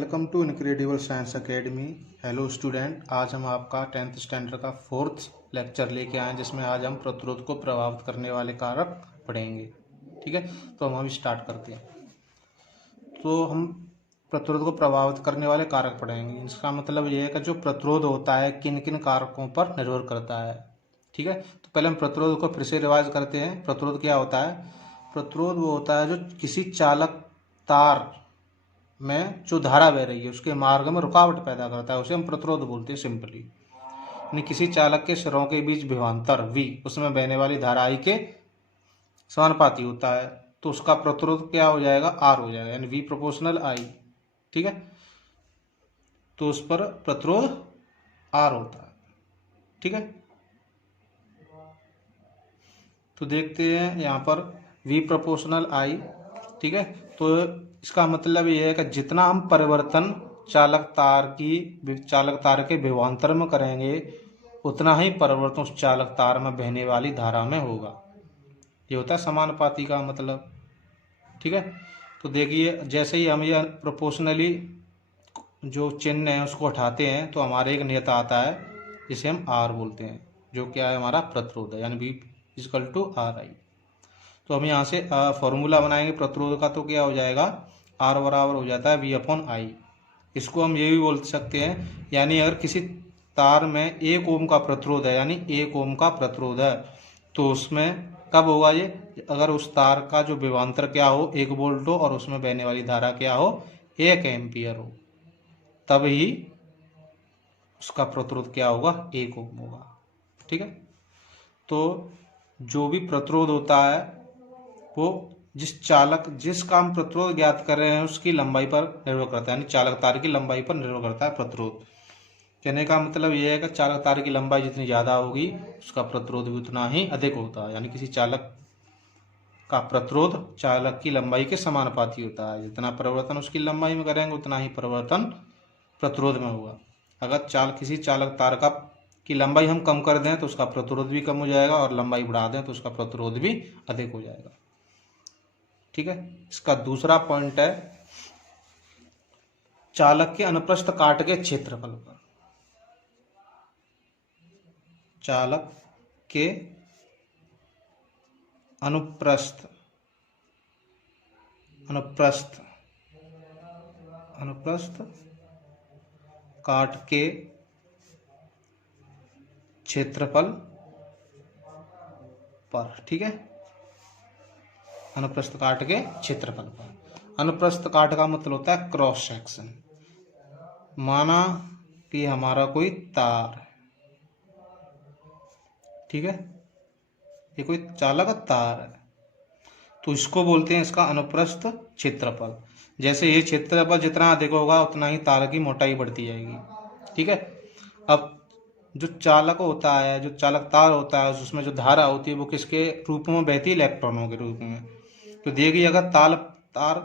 Welcome to incredible science academy. Hello student, आज हम आपका 10th स्टैंडर्ड का 4th लेक्चर लेके आए हैं, जिसमें आज हम प्रतिरोध को प्रभावित करने वाले कारक पढ़ेंगे। ठीक है, तो हम अभी स्टार्ट करते हैं। तो हम प्रतिरोध को प्रभावित करने वाले कारक पढ़ेंगे। इसका मतलब ये है कि जो प्रतिरोध होता है किन किन कारकों पर निर्भर करता है। ठीक है, तो पहले हम प्रतिरोध को फिर से रिवाइज करते हैं। प्रतिरोध क्या होता है? प्रतिरोध वो होता है जो किसी चालक तार में जो धारा बह रही है उसके मार्ग में रुकावट पैदा करता है, उसे हम प्रतिरोध बोलते हैं सिंपली। यानी किसी चालक के सिरों के बीच विभवांतर V, उसमें बहने वाली धारा I के समानुपाती होता है, तो उसका प्रतिरोध क्या हो जाएगा? R हो जाएगा, यानी V प्रोपोर्शनल I। ठीक है, तो उस पर प्रतिरोध R होता है। ठीक है, तो देखते हैं यहाँ पर V प्रोपोर्शनल I। ठीक है, तो इसका मतलब यह है कि जितना हम परिवर्तन चालक तार के विभवांतर में करेंगे उतना ही परिवर्तन उस चालक तार में बहने वाली धारा में होगा। ये होता है समानुपाती का मतलब। ठीक है, तो देखिए जैसे ही हम यह प्रोपोर्शनली जो चिन्ह है उसको हटाते हैं तो हमारे एक नियत आता है जिसे हम R बोलते हैं, जो क्या है हमारा प्रतिरोध है, यानी V=RI। तो हम यहाँ से फॉर्मूला बनाएंगे प्रतिरोध का, तो क्या हो जाएगा? R बराबर हो जाता है V/I। इसको हम ये भी बोल सकते हैं, यानी अगर किसी तार में 1 ओम का प्रतिरोध है, यानी 1 ओम का प्रतिरोध है, तो उसमें कब होगा ये? अगर उस तार का जो विभवांतर क्या हो 1 वोल्ट हो और उसमें बहने वाली धारा क्या हो 1 एम्पियर हो, तब ही उसका प्रतिरोध क्या होगा? 1 ओम होगा। ठीक है, तो जो भी प्रतिरोध होता है वो जिस काम प्रतिरोध ज्ञात कर रहे हैं उसकी लंबाई पर निर्भर करता है, यानी चालक तार की लंबाई पर निर्भर करता है प्रतिरोध। कहने का मतलब यह है कि चालक तार की लंबाई जितनी ज़्यादा होगी उसका प्रतिरोध भी उतना ही अधिक होता है, यानी किसी चालक का प्रतिरोध चालक की लंबाई के समानुपाती होता है। जितना परिवर्तन उसकी लंबाई में करेंगे उतना ही परिवर्तन प्रतिरोध में होगा। अगर किसी चालक तार की लंबाई हम कम कर दें तो उसका प्रतिरोध भी कम हो जाएगा, और लंबाई बढ़ा दें तो उसका प्रतिरोध भी अधिक हो जाएगा। ठीक है, इसका दूसरा पॉइंट है चालक के अनुप्रस्थ काट के क्षेत्रफल पर। चालक के अनुप्रस्थ काट के क्षेत्रफल पर। ठीक है, अनुप्रस्थ काट के क्षेत्रफल पर। अनुप्रस्थ काट का मतलब होता है क्रॉस सेक्शन। माना कि हमारा कोई तार है, ठीक है, ये कोई चालक तार है, तो इसको बोलते हैं इसका अनुप्रस्थ क्षेत्रफल। जैसे ये क्षेत्रफल जितना अधिक होगा उतना ही तार की मोटाई बढ़ती जाएगी। ठीक है, अब जो चालक होता है, जो चालक तार होता है, उसमें जो धारा होती है वो किसके रूप में बहती है? इलेक्ट्रॉनों के रूप में। तो देखिए अगर तार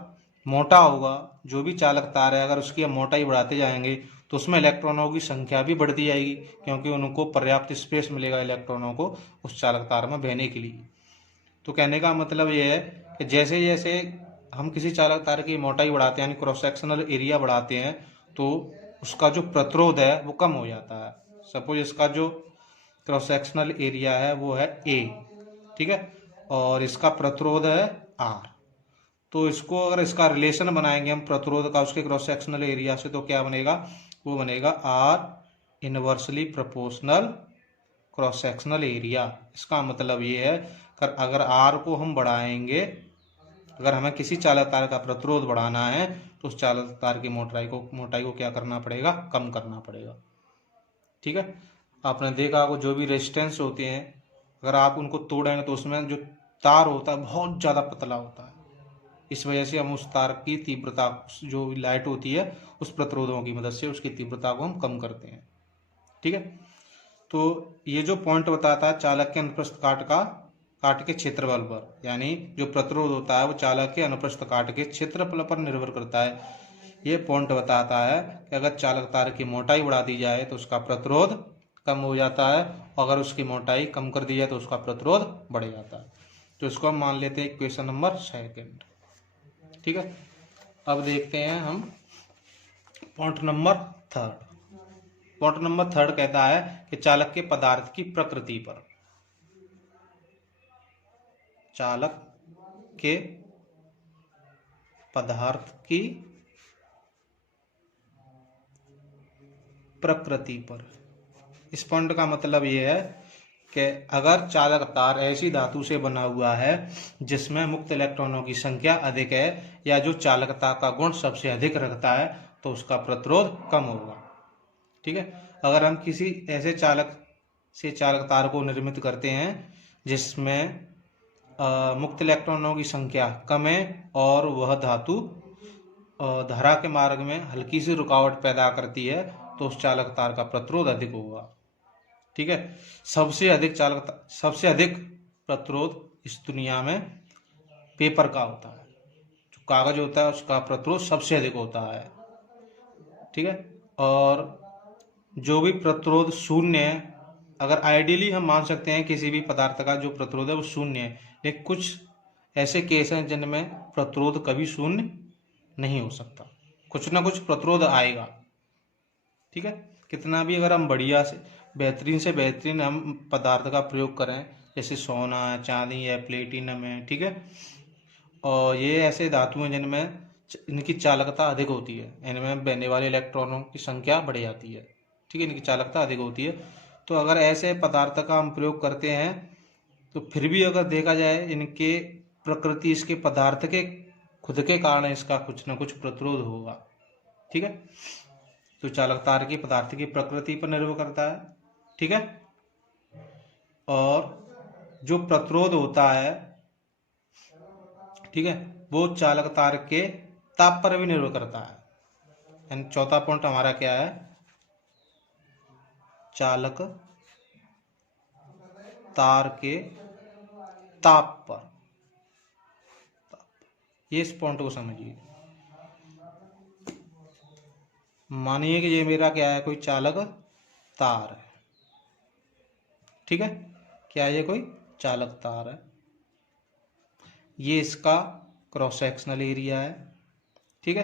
मोटा होगा, जो भी चालक तार है अगर उसकी हम मोटाई बढ़ाते जाएंगे तो उसमें इलेक्ट्रॉनों की संख्या भी बढ़ती जाएगी, क्योंकि उनको पर्याप्त स्पेस मिलेगा इलेक्ट्रॉनों को उस चालक तार में बहने के लिए। तो कहने का मतलब ये है कि जैसे जैसे हम किसी चालक तार की मोटाई बढ़ाते हैं, यानी क्रॉस सेक्शनल एरिया बढ़ाते हैं, तो उसका जो प्रतिरोध है वो कम हो जाता है। सपोज इसका जो क्रॉस सेक्शनल एरिया है वो है A, ठीक है, और इसका प्रतिरोध है R। तो इसको अगर इसका रिलेशन बनाएंगे हम प्रतिरोध का उसके क्रॉस सेक्शनल एरिया से, तो क्या बनेगा? वो बनेगा R inversely proportional cross sectional area. इसका मतलब ये है अगर R को हम बढ़ाएंगे, अगर हमें किसी चालक तार का प्रतिरोध बढ़ाना है तो उस चालक तार की मोटाई को क्या करना पड़ेगा? कम करना पड़ेगा। ठीक है, आपने देखा होगा जो भी रेजिस्टेंस होते हैं अगर आप उनको तोड़ेंगे तो उसमें जो तार होता है बहुत ज़्यादा पतला होता है। इस वजह से हम उस तार की तीव्रता, जो लाइट होती है उस प्रतिरोधों की मदद से उसकी तीव्रता को हम कम करते हैं। ठीक है, तो ये जो पॉइंट बताता है चालक के अनुप्रस्थ काट के क्षेत्रफल पर, यानी जो प्रतिरोध होता है वो चालक के अनुप्रस्थ काट के क्षेत्रफल पर निर्भर करता है। ये पॉइंट बताता है कि अगर चालक तार की मोटाई बढ़ा दी जाए तो उसका प्रतिरोध कम हो जाता है, अगर उसकी मोटाई कम कर दी जाए तो उसका प्रतिरोध बढ़ जाता है। तो इसको हम मान लेते हैं क्वेश्चन नंबर 2। ठीक है, अब देखते हैं हम पॉइंट नंबर थर्ड कहता है कि चालक के पदार्थ की प्रकृति पर, चालक के पदार्थ की प्रकृति पर। इस पॉइंट का मतलब ये है कि अगर चालक तार ऐसी धातु से बना हुआ है जिसमें मुक्त इलेक्ट्रॉनों की संख्या अधिक है या जो चालकता का गुण सबसे अधिक रखता है तो उसका प्रतिरोध कम होगा। ठीक है, अगर हम किसी ऐसे चालक से चालक तार को निर्मित करते हैं जिसमें मुक्त इलेक्ट्रॉनों की संख्या कम है और वह धातु धारा के मार्ग में हल्की सी रुकावट पैदा करती है तो उस चालक तार का प्रतिरोध अधिक होगा। ठीक है, सबसे अधिक प्रतिरोध इस दुनिया में पेपर का होता है, जो कागज होता है उसका प्रतिरोध सबसे अधिक होता है। ठीक है, और जो भी प्रतिरोध शून्य है, अगर आइडियली हम मान सकते हैं किसी भी पदार्थ का जो प्रतिरोध है वो शून्य है, लेकिन कुछ ऐसे केस हैं जिनमें प्रतिरोध कभी शून्य नहीं हो सकता, कुछ ना कुछ प्रतिरोध आएगा। ठीक है, कितना भी अगर हम बढ़िया से बेहतरीन हम पदार्थ का प्रयोग करें, जैसे सोना, चांदी है, प्लेटिनम है, ठीक है, और ये ऐसे धातु हैं जिनमें इनकी चालकता अधिक होती है, इनमें बहने वाले इलेक्ट्रॉनों की संख्या बढ़ जाती है। ठीक है, इनकी चालकता अधिक होती है। तो अगर ऐसे पदार्थ का हम प्रयोग करते हैं तो फिर भी अगर देखा जाए इनके प्रकृति, इसके पदार्थ के खुद के कारण इसका कुछ ना कुछ प्रतिरोध होगा। ठीक है, तो चालक तार की पदार्थ की प्रकृति पर निर्भर करता है। ठीक है, और जो प्रतिरोध होता है, ठीक है, वो चालक तार के ताप पर भी निर्भर करता है। यानी चौथा पॉइंट हमारा क्या है, चालक तार के ताप पर। ये इस पॉइंट को समझिए। मानिए कि ये मेरा क्या है, कोई चालक तार है। ठीक है, क्या ये कोई चालक तार है, ये इसका क्रॉस सेक्शनल एरिया है। ठीक है,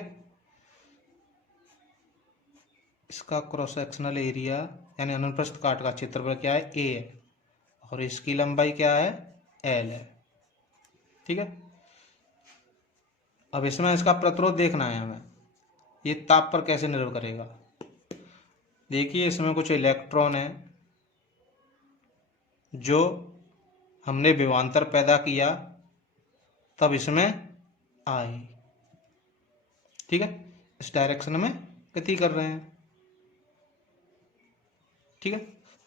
इसका क्रॉस सेक्शनल एरिया यानी अनुप्रस्थ काट का क्षेत्रफल क्या है, ए है, और इसकी लंबाई क्या है, एल है। ठीक है, अब इसमें इसका प्रतिरोध देखना है हमें, ये ताप पर कैसे निर्भर करेगा। देखिए, इसमें कुछ इलेक्ट्रॉन है जो हमने विभवांतर पैदा किया तब इसमें आए। ठीक है, इस डायरेक्शन में गति कर रहे हैं। ठीक है,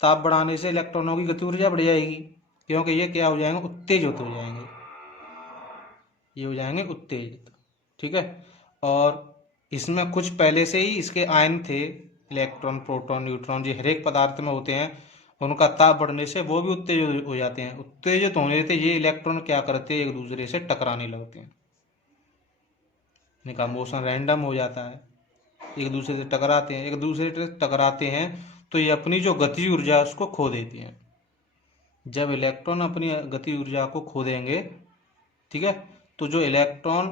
ताप बढ़ाने से इलेक्ट्रॉनों की गति ऊर्जा बढ़ जाएगी, क्योंकि ये क्या हो जाएंगे, उत्तेजित हो जाएंगे, ये हो जाएंगे उत्तेजित। ठीक है, और इसमें कुछ पहले से ही इसके आयन थे, इलेक्ट्रॉन, प्रोटॉन, न्यूट्रॉन, जो हर एक पदार्थ में होते हैं, उनका ताप बढ़ने से वो भी उत्तेजित हो जाते हैं। उत्तेजित होने से ये इलेक्ट्रॉन क्या करते हैं, एक दूसरे से टकराने लगते हैं, इनका मोशन रैंडम हो जाता है, एक दूसरे से टकराते हैं। एक दूसरे से टकराते हैं तो ये अपनी जो गति ऊर्जा उसको खो देती हैं। जब इलेक्ट्रॉन अपनी गति ऊर्जा को खो देंगे, ठीक है, तो जो इलेक्ट्रॉन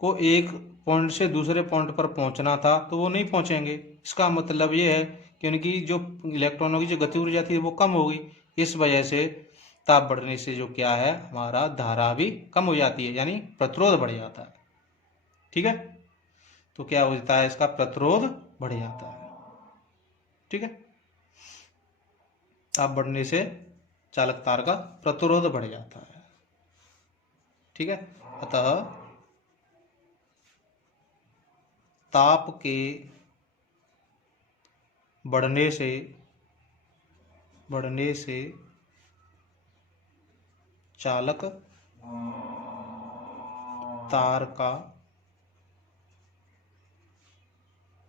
को एक पॉइंट से दूसरे पॉइंट पर पहुंचना था तो वो नहीं पहुंचेंगे। इसका मतलब ये है कि उनकी जो इलेक्ट्रॉनों की जो गति ऊर्जा थी वो कम हो गई। इस वजह से ताप बढ़ने से जो क्या है, हमारा धारा भी कम हो जाती है, यानी प्रतिरोध बढ़ जाता है। ठीक है, तो क्या होता है, इसका प्रतिरोध बढ़ जाता है। ठीक है, ताप बढ़ने से चालक तार का प्रतिरोध बढ़ जाता है। ठीक है, अतः ताप के बढ़ने से चालक तार का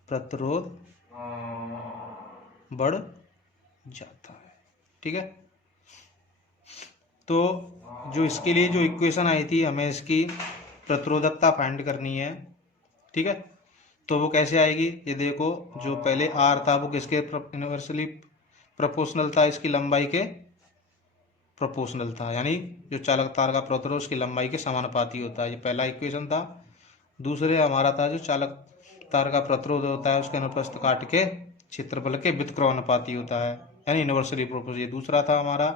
प्रतिरोध बढ़ जाता है। ठीक है, तो जो इसके लिए जो इक्वेशन आई थी, हमें इसकी प्रतिरोधकता फाइंड करनी है। ठीक है, तो वो कैसे आएगी, ये देखो, जो पहले आर था वो किसके इनवर्सली प्रोपोर्शनल था, इसकी लंबाई के प्रोपोर्शनल था, यानी जो चालक तार का प्रतिरोध उसकी लंबाई के समानुपाती होता है। ये पहला इक्वेशन था। दूसरे हमारा था जो चालक तार का प्रतिरोध होता है उसके अनुप्रस्थ काट के क्षेत्रफल के व्युत्क्रमानुपाती होता है, यानी यूनिवर्सली प्रोपोर्शनल। ये दूसरा था हमारा।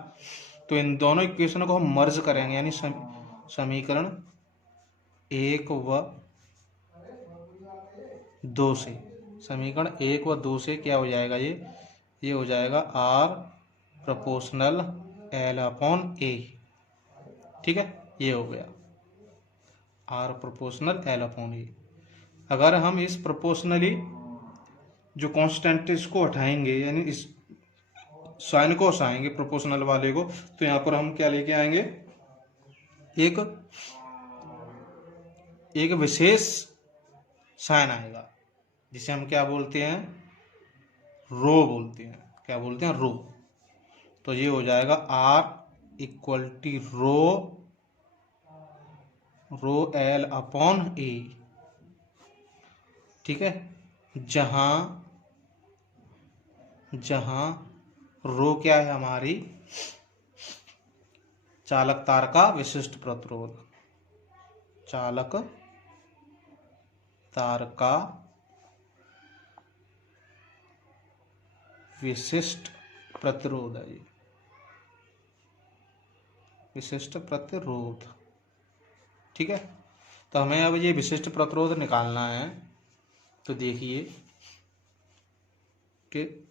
तो इन दोनों इक्वेशन को हम मर्ज करेंगे, यानी समीकरण 1 व 2 से, समीकरण 1 व 2 से क्या हो जाएगा, ये हो जाएगा are proportional L upon A. ठीक है, ये हो गया आर प्रोपोर्शनल एल अपॉन ए। अगर हम इस प्रोपोर्शनली जो कांस्टेंट इसको हटाएंगे, यानी इस साइन को हटाएंगे प्रोपोर्शनल वाले को, तो यहाँ पर हम क्या लेके आएंगे, एक विशेष साइन आएगा जिसे हम क्या बोलते हैं, रो बोलते हैं। क्या बोलते हैं, रो। तो ये हो जाएगा R equal T rho L upon A. ठीक है, जहां रो क्या है हमारी, चालक तार का विशिष्ट प्रतिरोध, चालक तार का विशिष्ट प्रतिरोध है, ये विशिष्ट प्रतिरोध। ठीक है, तो हमें अब ये विशिष्ट प्रतिरोध निकालना है। तो देखिए कि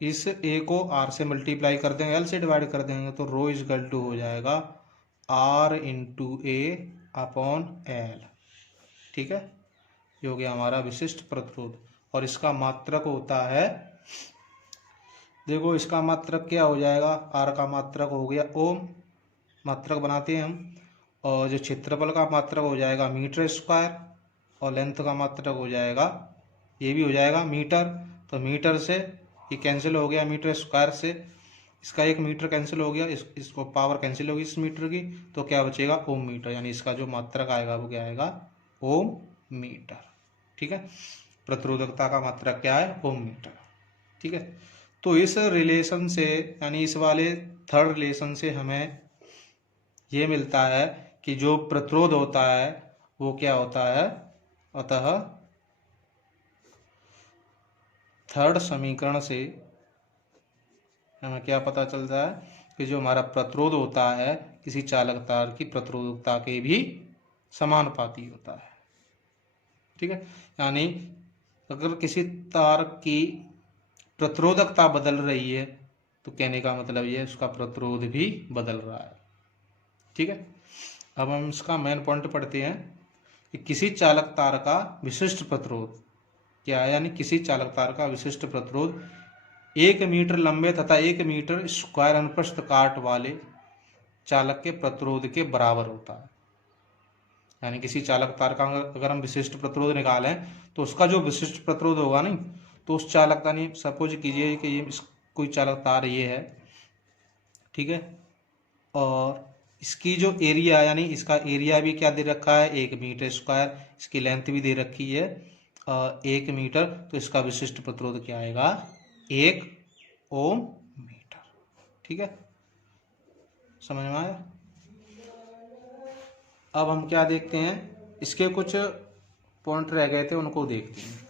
इस ए को आर से मल्टीप्लाई कर देंगे, एल से डिवाइड कर देंगे, तो रो इजकल टू हो जाएगा R into A upon L. ठीक है, ये हो गया हमारा विशिष्ट प्रतिरोध। और इसका मात्रक होता है, देखो इसका मात्रक क्या हो जाएगा, आर का मात्रक हो गया ओम, मात्रक बनाते हैं हम, और जो क्षेत्रफल का मात्रक हो जाएगा मीटर स्क्वायर, और लेंथ का मात्रक हो जाएगा, ये भी हो जाएगा मीटर। तो मीटर से ये कैंसिल हो गया, मीटर स्क्वायर से इसका 1 मीटर कैंसिल हो गया, इसको पावर कैंसिल होगी इस मीटर की, तो क्या बचेगा, ओम मीटर। यानी इसका जो मात्रक आएगा वो क्या आएगा, ओम मीटर। ठीक है, प्रतिरोधकता का मात्रक क्या है, ओम मीटर। ठीक है, तो इस रिलेशन से, यानी इस वाले थर्ड रिलेशन से हमें ये मिलता है कि जो प्रतिरोध होता है वो क्या होता है, अतः थर्ड समीकरण से हमें क्या पता चलता है कि जो हमारा प्रतिरोध होता है किसी चालक तार की प्रतिरोधकता के भी समानुपाती होता है। ठीक है, यानी अगर किसी तार की प्रतिरोधकता बदल रही है तो कहने का मतलब ये है उसका प्रतिरोध भी बदल रहा है। ठीक है, अब हम इसका मेन पॉइंट पढ़ते हैं कि किसी चालक तार का विशिष्ट प्रतिरोध क्या है, यानी किसी चालक तार का विशिष्ट प्रतिरोध 1 मीटर लंबे तथा 1 मीटर स्क्वायर अनुप्रस्थ काट वाले चालक के प्रतिरोध के बराबर होता है। यानी किसी चालक तार का अगर हम विशिष्ट प्रतिरोध निकालें तो उसका जो विशिष्ट प्रतिरोध होगा नहीं, तो उस चालक तार, सपोज कीजिए कि ये कोई चालक तार ये है, ठीक है, और इसकी जो एरिया, यानी इसका एरिया भी क्या दे रखा है, 1 मीटर स्क्वायर, इसकी लेंथ भी दे रखी है 1 मीटर, तो इसका विशिष्ट प्रतिरोध क्या आएगा, 1 ओम मीटर। ठीक है, समझ में आया। अब हम क्या देखते हैं, इसके कुछ पॉइंट रह गए थे उनको देखते हैं।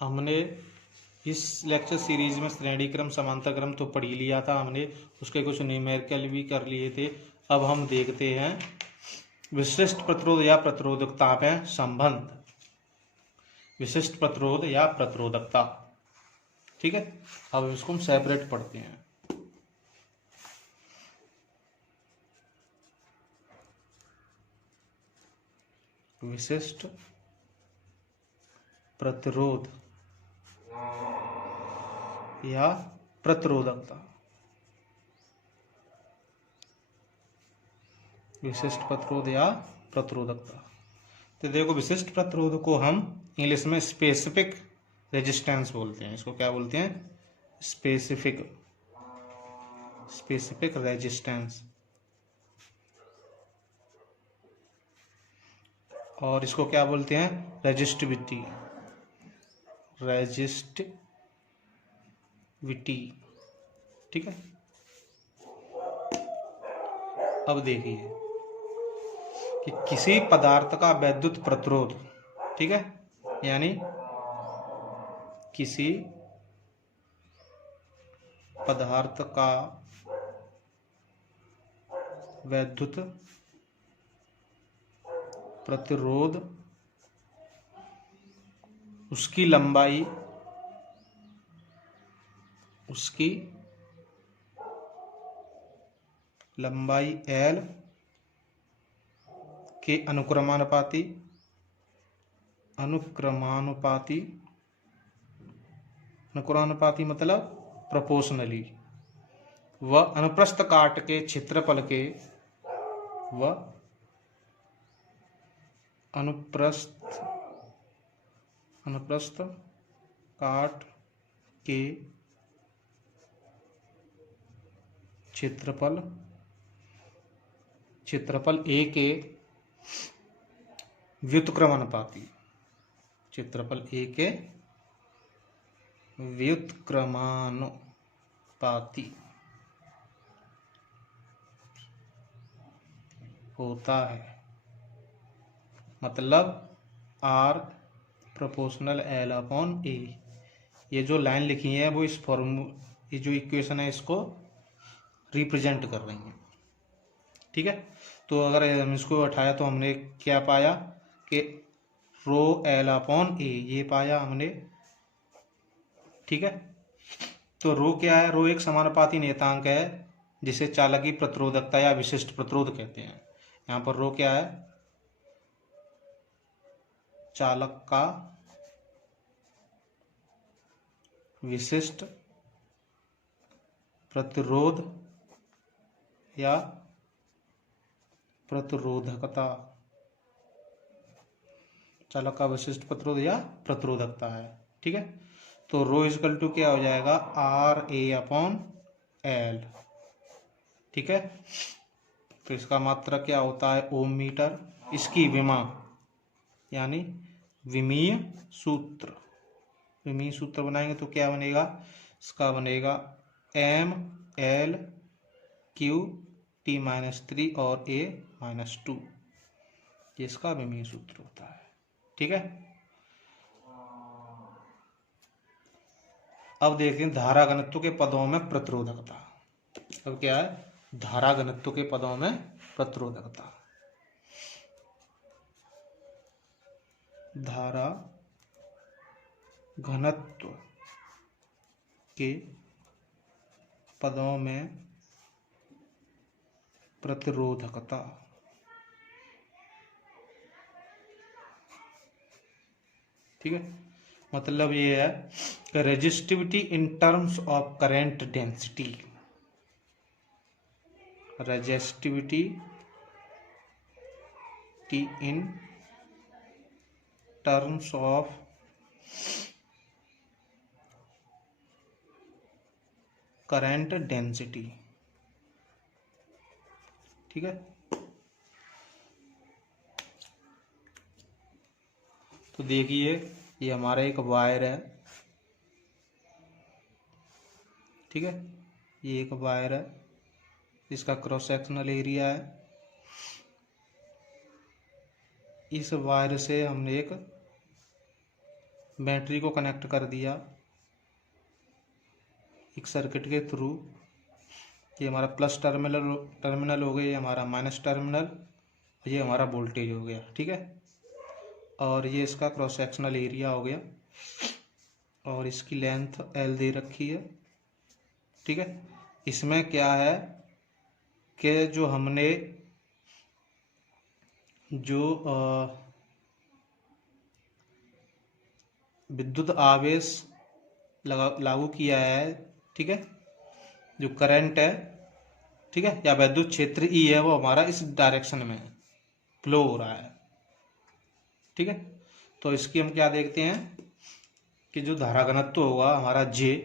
हमने इस लेक्चर सीरीज में श्रेणी क्रम समांतर क्रम तो पढ़ ही लिया था हमने, उसके कुछ न्यूमेरिकल भी कर लिए थे। अब हम देखते हैं विशिष्ट प्रतिरोध या प्रतिरोधकता में संबंध, विशिष्ट प्रतिरोध या प्रतिरोधकता। ठीक है, अब इसको हम सेपरेट पढ़ते हैं। विशिष्ट प्रतिरोध या प्रतिरोधकता, विशिष्ट प्रतिरोध या प्रतिरोधकता। तो देखो विशिष्ट प्रतिरोध को हम इंग्लिश में स्पेसिफिक रेजिस्टेंस बोलते हैं। इसको क्या बोलते हैं, स्पेसिफिक रेजिस्टेंस। और इसको क्या बोलते हैं, रेजिस्टिविटी। रेजिस्टिविटी। ठीक है, अब देखिए कि किसी पदार्थ का वैद्युत प्रतिरोध, ठीक है, यानी किसी पदार्थ का वैद्युत प्रतिरोध उसकी लंबाई L के अनुक्रमानुपाती मतलब प्रोपोर्शनली व अनुप्रस्थ काट के क्षेत्रफल के अनुप्रस्थ काट के क्षेत्रफल A के व्युत्क्रमानुपाती, क्षेत्रफल A के व्युत्क्रमानुपाती होता है। मतलब R प्रोपोर्शनल L/A। ये जो लाइन लिखी है वो इस ये जो इक्वेशन है इसको रिप्रेजेंट कर रही है। ठीक है, तो अगर हम इसको उठाया तो हमने क्या पाया कि रो L/A ये पाया हमने। ठीक है, तो रो क्या है? रो एक समानुपाती नियतांक है जिसे चालकी प्रतिरोधकता या विशिष्ट प्रतिरोध कहते हैं। यहाँ पर रो क्या है? चालक का विशिष्ट प्रतिरोध या प्रतिरोधकता, चालक का विशिष्ट प्रतिरोध या प्रतिरोधकता है। ठीक है, तो रो इक्वल टू क्या हो जाएगा? RA/L। ठीक है, तो इसका मात्रक क्या होता है? ओम मीटर। इसकी विमा यानी विमीय सूत्र बनाएंगे तो क्या बनेगा? इसका बनेगा ML/Q/T-3 और A-2। ये इसका विमीय सूत्र होता है। ठीक है, अब देखते हैं धारा घनत्व के पदों में प्रतिरोधकता। अब क्या है? धारा घनत्व के पदों में प्रतिरोधकता। धारा घनत्व के पदों में प्रतिरोधकता। ठीक है, मतलब ये है कि resistivity in terms of current density, resistivity in terms of current density. ठीक है, तो देखिए ये हमारा एक वायर है। ठीक है, ये एक वायर है, इसका क्रॉस सेक्शनल एरिया है। इस वायर से हमने एक बैटरी को कनेक्ट कर दिया एक सर्किट के थ्रू। ये हमारा प्लस टर्मिनल हो गया, ये हमारा माइनस टर्मिनल, ये हमारा वोल्टेज हो गया। ठीक है, और ये इसका क्रॉस सेक्शनल एरिया हो गया और इसकी लेंथ L दे रखी है। ठीक है, इसमें क्या है कि जो हमने विद्युत आवेश लागू किया है, ठीक है, जो करंट है, ठीक है, या विद्युत क्षेत्र E है, वो हमारा इस डायरेक्शन में फ्लो हो रहा है। ठीक है, तो इसकी हम क्या देखते हैं कि जो धारा घनत्व होगा हमारा J,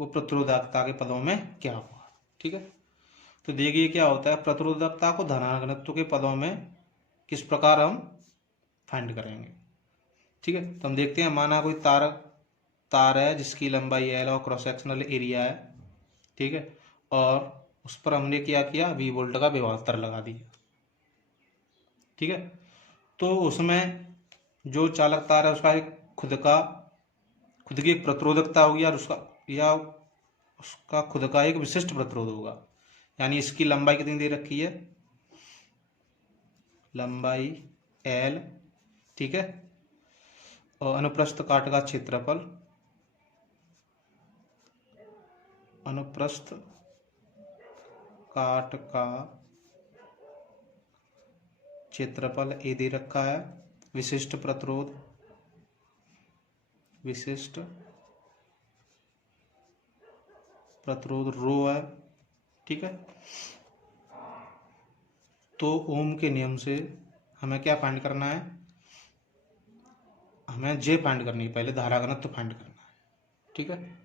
वो प्रतिरोधकता के पदों में क्या होगा। ठीक है, तो देखिए क्या होता है, प्रतिरोधकता को धारा घनत्व के पदों में किस प्रकार हम फाइंड करेंगे। ठीक है, तो हम देखते हैं, माना कोई तार तार है जिसकी लंबाई L और क्रॉस सेक्शनल एरिया है, ठीक है, और उस पर हमने क्या किया, V वोल्ट का विभवांतर लगा दिया, ठीक है। तो उसमें जो चालक तार है उसका एक खुद की एक प्रतिरोधकता होगी, या उसका खुद का एक विशिष्ट प्रतिरोध होगा। यानी इसकी लंबाई कितनी दे रखी है, लंबाई L, ठीक है, और अनुप्रस्थ काट का क्षेत्रफल, अनुप्रस्थ काट का क्षेत्रफल ए दे रखा है, विशिष्ट प्रतिरोध रो है, ठीक है। तो ओम के नियम से हमें क्या फाइंड करना है, हमें जे फाइंड करनी है, पहले धारा घनत्व फाइंड करना है, ठीक है।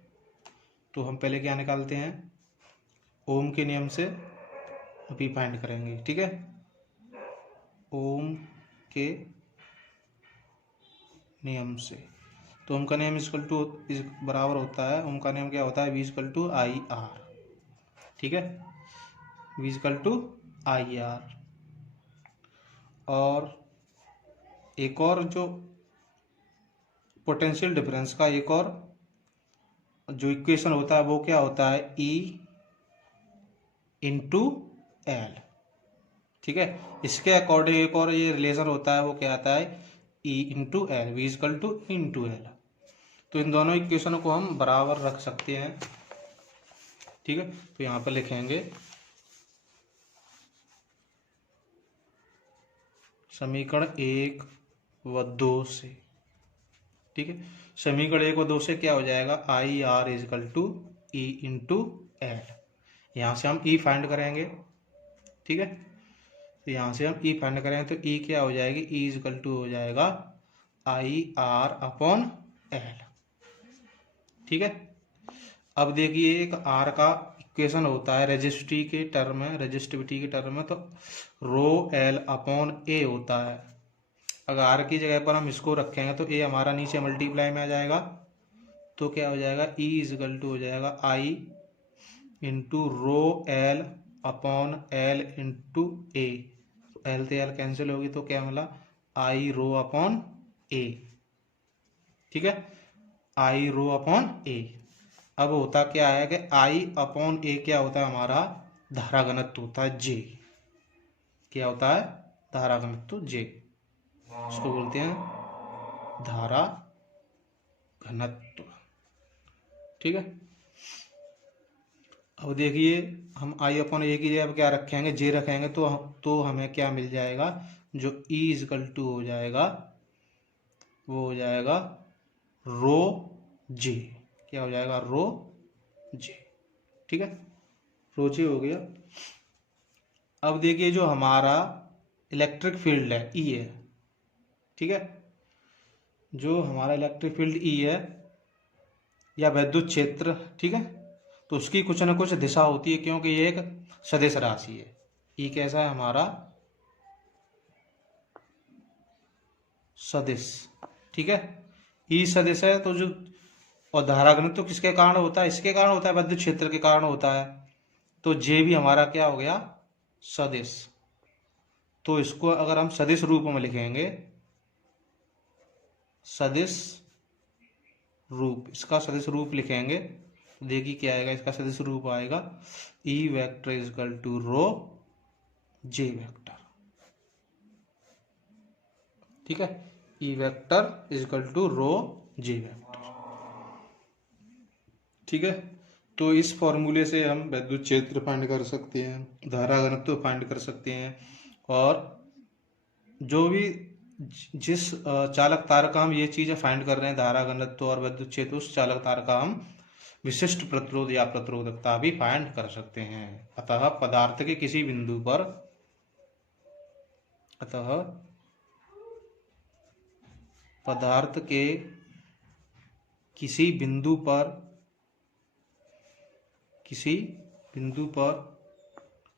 तो हम पहले क्या निकालते हैं, ओम के नियम से भी फाइंड करेंगे, ठीक है। ओम के नियम से, तो ओम का नियम बराबर होता है, ओम का नियम क्या होता है, V = IR, ठीक है, V = IR। और एक और जो पोटेंशियल डिफरेंस का एक और जो इक्वेशन होता है वो क्या होता है, E × L, ठीक है। इसके अकॉर्डिंग एक और ये रिलेशन होता है, वो क्या आता है, E × L, V = L। तो इन दोनों इक्वेशनों को हम बराबर रख सकते हैं, ठीक है। तो यहाँ पर लिखेंगे समीकरण 1 व 2 से, ठीक है। समीकरण 1 व 2 से क्या हो जाएगा, IR = E × L। यहाँ से हम E फाइंड करेंगे, ठीक है। तो यहाँ से हम E फाइंड करेंगे तो E क्या हो जाएगी, E = हो जाएगा IR/L, ठीक है। अब देखिए एक R का इक्वेशन होता है रेजिस्टिविटी के टर्म में, तो ρL/A होता है। अगर R की जगह पर हम इसको रखेंगे तो A हमारा नीचे मल्टीप्लाई में आ जाएगा, तो क्या हो जाएगा, E = हो जाएगा I × ρL/L × A। L से L कैंसिल होगी तो क्या मिला, I ρ/A, ठीक है, I ρ/A। अब होता क्या है कि I/A क्या होता है, हमारा धारा घनत्व होता है J। क्या होता है, धारा घनत्व J, इसको बोलते हैं धारा घनत्व, ठीक है। अब देखिए हम I/A की जगह क्या रखेंगे, J रखेंगे, तो हमें क्या मिल जाएगा, जो E = हो जाएगा, वो हो जाएगा ρJ। क्या हो जाएगा, ρJ, ठीक है, ρJ हो गया। अब देखिए जो हमारा इलेक्ट्रिक फील्ड है E है, ठीक है, जो हमारा इलेक्ट्रिक फील्ड E है या विद्युत क्षेत्र, ठीक है, तो उसकी कुछ न कुछ दिशा होती है, क्योंकि ये एक सदिश राशि है। E कैसा है, हमारा सदिश, ठीक है, E सदिश है, तो जो और धारा घनत्व तो किसके कारण होता है, इसके कारण होता है, विद्युत क्षेत्र के कारण होता है। तो J भी हमारा क्या हो गया, सदिश। तो इसको अगर हम सदिश रूप में लिखेंगे, सदिश रूप, इसका सदिश रूप लिखेंगे तो देखिए क्या आएगा, इसका सदिश रूप आएगा E वेक्टर = ρJ वेक्टर, ठीक है, E वेक्टर = ρJ वेक्टर, ठीक है। तो इस फॉर्मूले से हम विद्युत क्षेत्र फाइंड कर सकते हैं, धारा घनत्व फाइंड कर सकते हैं, और जो भी जिस चालक तार का हम ये चीजें फाइंड कर रहे हैं, धारा घनत्व और विद्युत क्षेत्र, उस चालक तार का हम विशिष्ट प्रतिरोध या प्रतिरोधकता भी फाइंड कर सकते हैं। अतः पदार्थ के किसी बिंदु पर पदार्थ के किसी बिंदु पर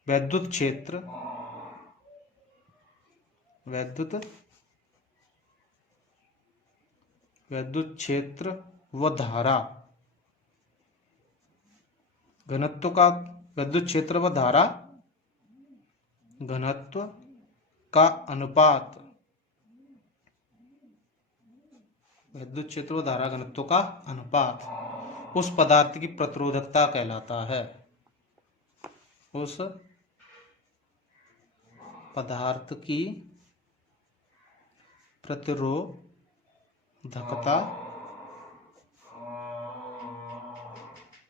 विद्युत क्षेत्र व धारा, घनत्व का विद्युत क्षेत्र व धारा घनत्व का अनुपात, विद्युत क्षेत्र व धारा घनत्व का अनुपात उस पदार्थ की प्रतिरोधकता कहलाता है। उस पदार्थ की प्रतिरोधकता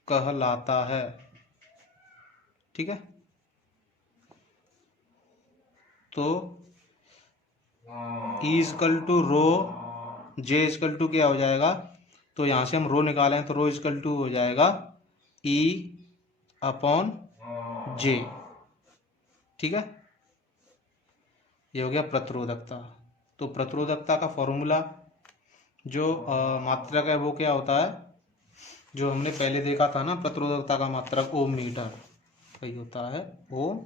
कहलाता है। ठीक है, तो E equal to rho, J equal to क्या हो जाएगा, तो यहां से हम रो निकालें तो रो इजकल टू हो जाएगा E अपॉन J। ठीक है, ये हो गया प्रतिरोधकता। तो प्रतिरोधकता का फॉर्मूला जो मात्रक है वो क्या होता है, जो हमने पहले देखा था ना, प्रतिरोधकता का मात्रक ओम मीटर, वही होता है ओम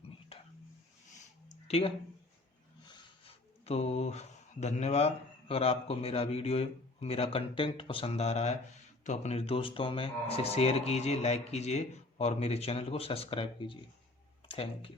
मीटर। ठीक है, तो धन्यवाद। अगर आपको मेरा वीडियो, मेरा कंटेंट पसंद आ रहा है तो अपने दोस्तों में इसे शेयर कीजिए, लाइक कीजिए और मेरे चैनल को सब्सक्राइब कीजिए। Thank you.